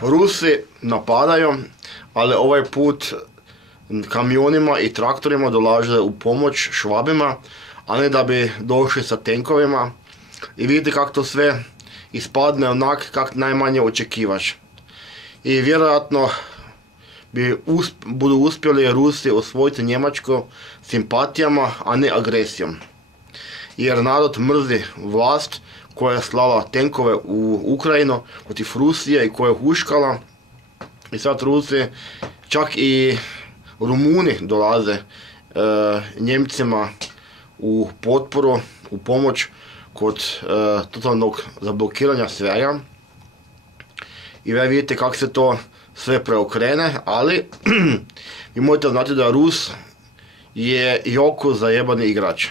Rusi napadaju, ali ovaj put kamionima i traktorima dolaze u pomoć Švabima, a ne da bi došli sa tenkovima. I vidite kako to sve ispadne onak kako najmanje očekivaš. I vjerojatno budu uspjeli Rusi osvojiti Njemačku simpatijama, a ne agresijom. Jer narod mrzi vlast koja je slala tenkove u Ukrajinu protiv Rusije i koja je huškala. I sad Rusi, čak i Rumuni dolaze Njemcima u potporu, u pomoć kod totalnog zablokiranja svega. I vi vidite kako se to sve preokrene, ali vi morate znati da Rus je jako zajebani igrač.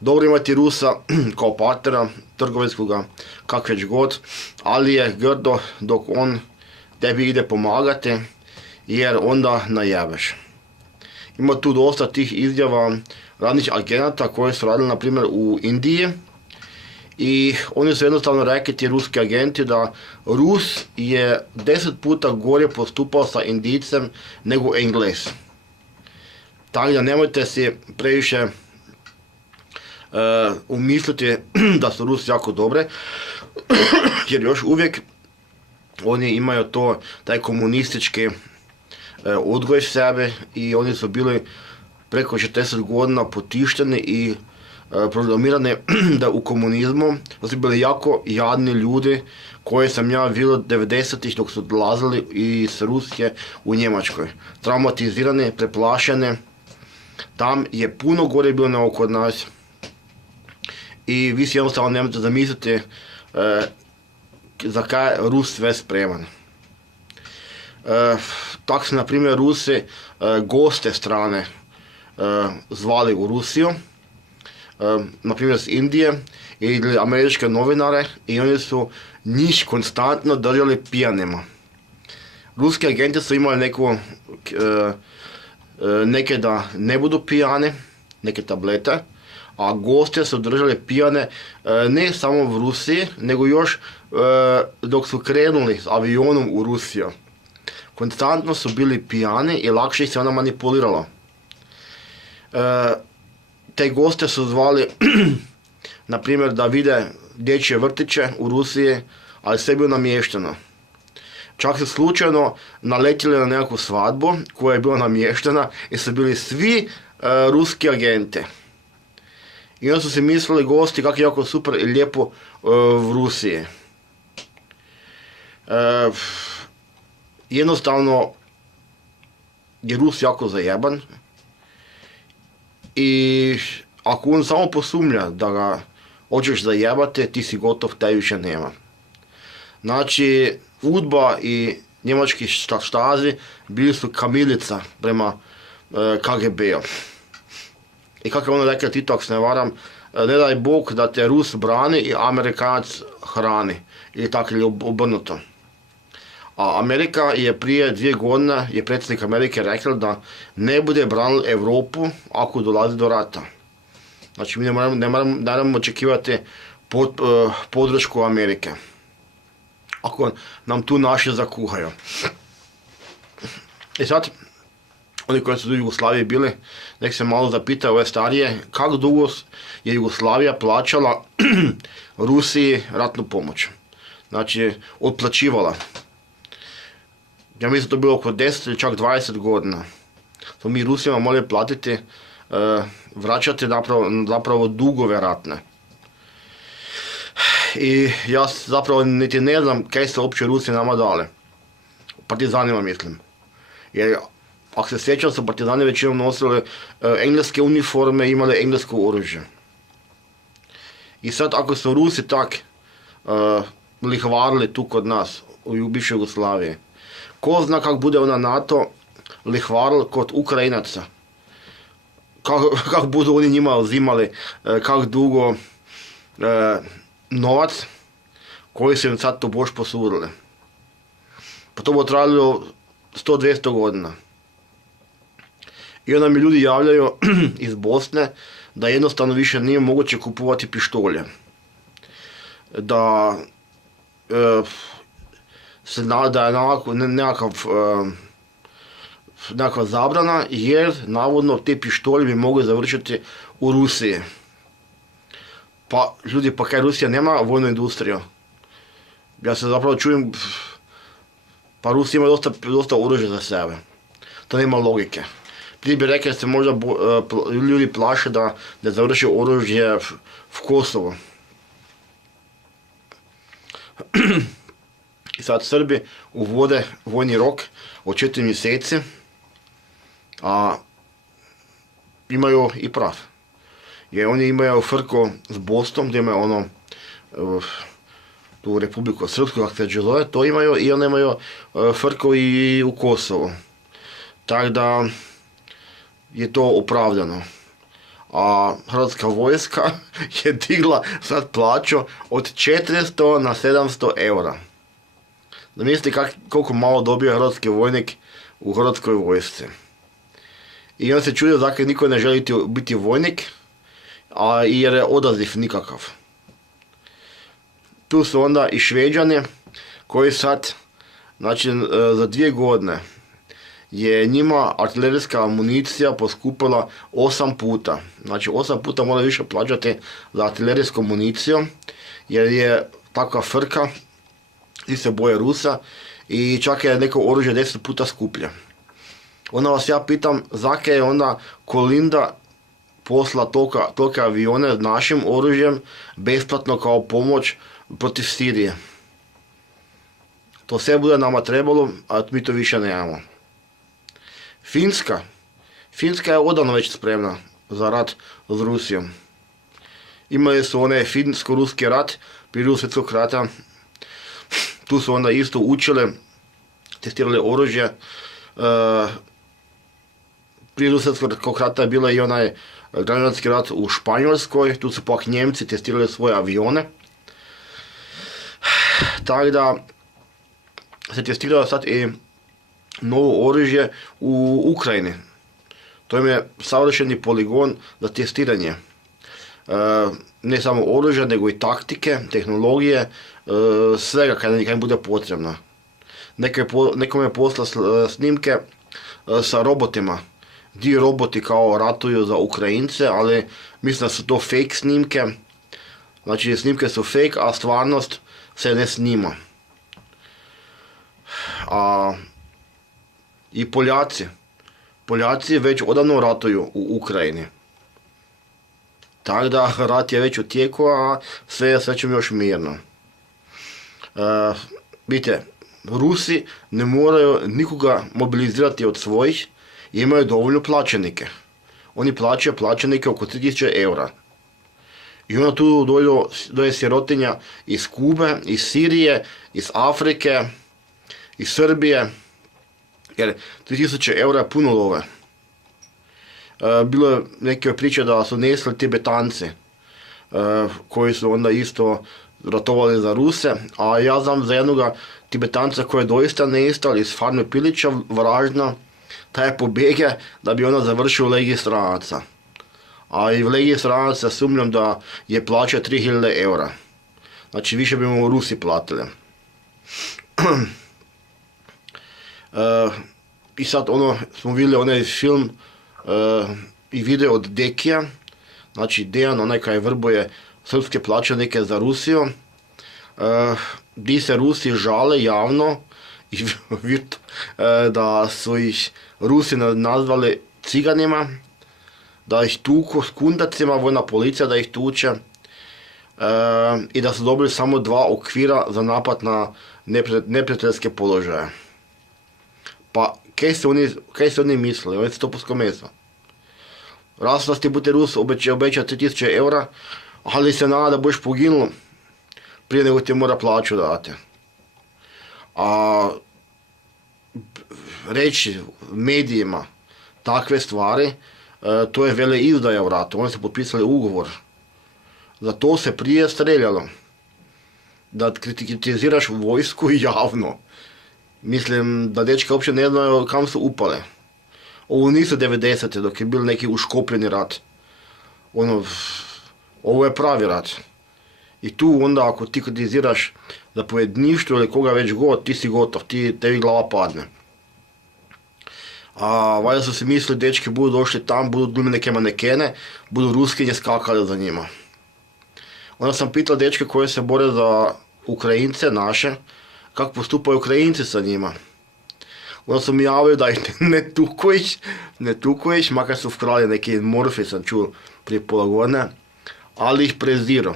Dobro imati Rusa kao partnera, trgovinskoga, kak već god, ali je grdo dok on tebi ide pomagati, jer onda najaveš. Ima tu dosta tih izjava radnih agenata koji su radili, na primjer, u Indiji, i oni su jednostavno rekli, ti ruski agenti, da Rus je 10 puta gore postupao sa Indijcem nego Englez. Tako da nemojte si previše umisliti da su Rusi jako dobre, jer još uvijek oni imaju taj komunistički odgoj sebe i oni su bili preko 40 godina potišteni i programirani da u komunizmu su bili jako jadni ljudi koje sam ja vidio 90-ih dok su dolazili iz Rusije u Njemačkoj. Traumatizirani, preplašeni, tam je puno gore bilo nego kod nas. I vi si jednostavno nemojte zamisliti za kaj je Rus sve spreman. Tako su, na primjer, Rusi goste strane zvali u Rusiju, na primjer iz Indije ili američke novinare, i oni su njih konstantno držali pijanima. Ruski agenti su imali neke da ne budu pijani, neke tablete, a goste su držali pijane ne samo u Rusiji, nego još dok su krenuli s avionom u Rusiju. Konstantno su bili pijani i lakše ih se ona manipuliralo. Te goste su zvali, na primjer, da vide dječje vrtiće u Rusiji, ali sve je bilo namješteno. Čak su slučajno naletjeli na nekakvu svadbu koja je bila namještena i su bili svi ruski agenti. I onda su si mislili gosti kako je jako super i lijepo u Rusiji. Jednostavno je Rus jako zajeban i ako on samo posumlja da ga hoćeš zajebati, ti si gotov, taj više nema. Znači, UDBA i njemački štazi bili su kamilica prema KGB-u. I kako je ono rekao Tito, ako se ne varam, ne daj Bog da te Rus brani i Amerikanac hrani. Ili tako, ili obrnuto. A Amerika je prije 2 godine, je predsjednik Amerike rekao da ne bude branil Europu ako dolazi do rata. Znači, mi ne moramo očekivati podršku Amerike, ako nam tu naši zakuhaju. I sad, oni koji su u Jugoslaviji bili, nek se malo zapitaju ove starije, kako dugo je Jugoslavija plaćala Rusiji ratnu pomoć. Znači, otplaćivala. Ja mislim da to bilo oko 10 ili čak 20 godina. To mi Rusima morali platiti, vraćati zapravo dugove ratne. I ja zapravo niti ne znam kaj se uopće Rusi nama dali. Partizanima mislim. Jer ako se sjećam, su partizani većinom nosili engleske uniforme i imali englesko oružje. I sad ako su Rusi tak lihvarili tu kod nas, u bivšoj Jugoslaviji, ko zna kak bude ona NATO lihvaril kod Ukrajinaca. Kak budu oni njima uzimali, kak dugo novac koji su im sad to boš posudili. Pa to bo trajalo 100-200 godina. I onda mi ljudi javljaju iz Bosne da jednostavno više nije moguće kupovati pištolje. Da da je nekakva zabrana, jer navodno te pištolje bi mogli završiti u Rusiji. Pa ljudi, pa kaj Rusija nema vojnu industriju? Ja se zapravo čujem, pa Rusija ima dosta oružja za sebe. To nema logike. Prije bi rekli da se možda ljudi plaše da završi oružje v Kosovo. I sad Srbi uvode vojni rok od 4 mjeseci, a imaju i prav. Jer oni imaju frko s Bosnom, gdje imaju tu Republiku Srpsku, kako se zove, to imaju, i oni imaju frko i u Kosovu. Tako da je to opravdano. A Hrvatska vojska je digla sad plaću od 400 na 700 eura. Da mislite koliko malo dobio hrvatski vojnik u Hrvatskoj vojsci. I on se čudio zakaj niko ne želi biti vojnik, jer je odaziv nikakav. Tu su onda i Šveđani koji sad, znači za 2 godine je njima artilerijska amunicija poskupila 8 puta. Znači 8 puta mora više plaćati za artilerijsku amuniciju, jer je takva frka, svi se boje Rusa i čak je neko oružje 10 puta skuplje. Onda vas ja pitam, zakaj je onda Kolinda posla tolike avione s našim oružjem besplatno kao pomoć protiv Sirije. To sve bude nama trebalo, a mi to više nemamo. Finska je odavno već spremna za rat s Rusijom. Imali su onaj finsko-ruski rat prije Drugog svjetskog rata. Tu su onda isto učili, testirali oružje. Prije Drugog svjetskog rata je bila i onaj građanski rat u Španjolskoj. Tu su pak Njemci testirali svoje avione. Tako da se testiralo sad i novo oružje u Ukrajini. To im je savršeni poligon za testiranje. Ne samo oružja, nego i taktike, tehnologije, svega kaj im bude potrebno. Nekom je posla snimke sa robotima. Dio roboti kao ratuju za Ukrajince, ali mislim da su to fake snimke. Znači snimke su fake, a stvarnost se ne snima. I Poljaci već odavno ratuju u Ukrajini. Tako da rat je već u tijeku, a sve je srećom još mirno. Vidite, Rusi ne moraju nikoga mobilizirati od svojih i imaju dovoljno plaćenike. Oni plaćaju plaćenike oko 3000 eura. I onda tu doje sirotinja iz Kube, iz Sirije, iz Afrike, iz Srbije, jer 3000 eura je puno love. Bilo je neke priče da su nesli Tibetanci, koji su onda isto ratovali za Ruse, a ja znam za jednoga Tibetanca koji je doista nestal iz farme Pilića, Varaždina, taj je pobjege da bi onda završio u Legiji stranaca. A i u Legiji stranaca sumnjam da je plaća 3000 eura. Znači više bi mu Rusi platili. I sad smo vidjeli onaj film i video od Dekija, znači Dejan, onaj kaj vrbuje srpske plaćenike za Rusiju, di se Rusi žale javno i da su ih Rusi nazvali ciganima, da ih tuku s kundacima, vojna policija da ih tuče, i da su dobili samo 2 okvira za napad na neprijateljske položaje. Pa, kaj se oni mislili? Oni su to pusko meso. Raz ti bude Rus obeća 3000 eura, ali se nada da budeš poginul prije nego ti mora plaću dati. A reći medijima takve stvari, to je veleizdaja u ratu. Oni su potpisali ugovor. Za to se prije streljalo. Da kritiziraš vojsku javno. Mislim da dečka uopće ne znaju kam su upale. Ovo nisu 90. dok je bil neki uškopljeni rat. Ovo je pravi rat. I tu onda ako ti kritiziraš zapovjedništvo ili koga već god, ti si gotov, tebi glava padne. A valjda su si mislili, dečki budu došli tam, budu glumili neke manekene, budu ruskinje skakali za njima. Onda sam pitao dečke koji se bore za Ukrajince naše, kako postupaju Ukrajinci sa njima. Onda su mi javili da ih ne tukujiš, makar su vkrali neki morfi, sam čuo prije pola godine, ali ih preziru.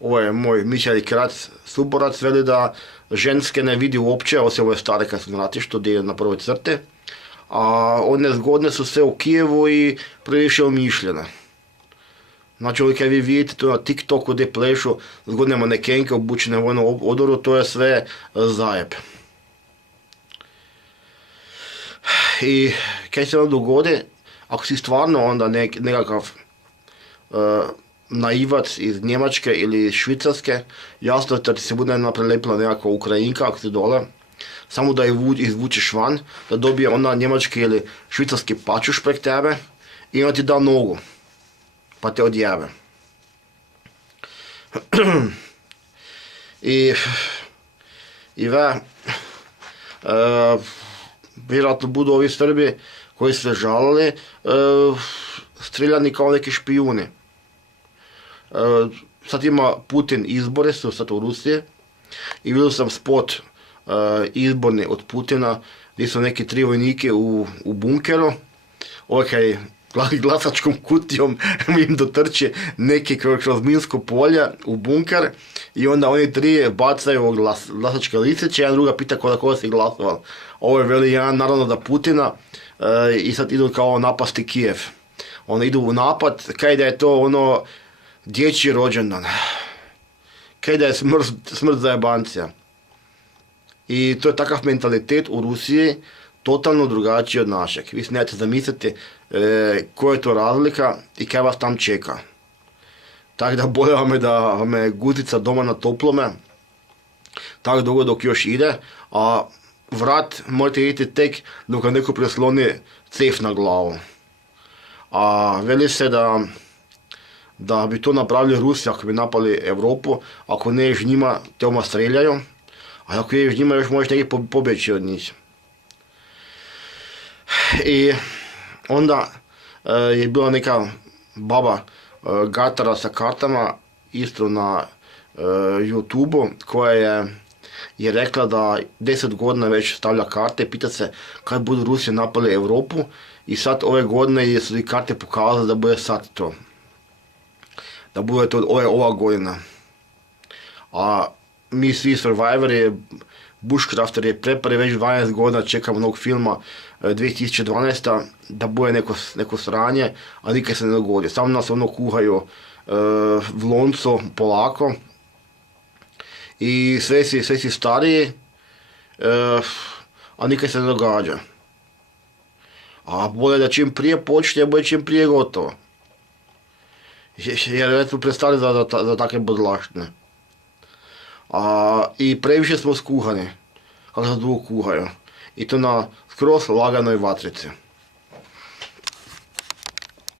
Ovo je moj Mićali Krac, suborac, veli da ženske ne vidi uopće, osim ove stare kad su na ratištu, gdje je na prvoj crte, a one zgodne su sve u Kijevu i previše umišljene. Znači, ovdje kad vi vidite to na TikToku gdje plešu zgodne manekenke obučene u vojnu odoru, to je sve zajeb. I kaj se onda dogodi, ako si stvarno onda nekakav naivac iz Njemačke ili iz Švicarske, jasno da ti se bude prelepila nekakva Ukrajinka ako si dole, samo da izvučeš van, da dobije ona njemački ili švicarski pačuš prek tebe i ona ti da nogu, pa te odjebe. I vjerojatno budu ovi Srbi koji su se žalili striljani kao neki špijuni. Sad ima Putin izbore, su sad u Rusiji i vidio sam spot izborni od Putina gdje su neki 3 vojnike u bunkeru. Ovaj glasačkom kutijom im dotrče neki kroz minsko polje u bunker i onda oni 3 bacaju glasačke listiće, jedan druga pita koga si glasoval. Ovo je veli jedan naravno da Putina i sad idu kao napasti Kijev. Oni idu u napad, kaj da je to ono dječji rođendan, kaj da je smrt zajebancija. I to je takav mentalitet u Rusiji, totalno drugačiji od našeg. Vi si nemate zamisliti koja je to razlika i kaj vas tam čeka. Tako da bolje vam je da vam je guzica doma na toplome, tako dugo dok još ide, a vrat morate vidjeti tek dok vam neko presloni cef na glavu. A veli se da bi to napravili Rusi ako bi napali Evropu, ako ne ješ njima, te oma streljaju, a ako ješ njima još možeš neki pobjeći od njih. I onda je bila neka baba gatara sa kartama isto na YouTube-u koja je rekla da 10 godina već stavlja karte i pita se kad budu Rusi napali Evropu i sad ove godine su i karte pokazale da bude sad to. Da bude to ova godina. A mi svi survivori, bushcrafter je prepari već 12 godina čekamo novog filma 2012. da bude neko sranje, a nikad se ne dogodi. Samo nas ono kuhaju v loncu polako i sve si stariji, a nikad se ne događa. A bolje da čim prije počne, bude čim prije gotovo. Jer smo prestali za takve bodlaštine. I previše smo skuhani, kako se dugo kuhaju. I to na skroz laganoj vatrici.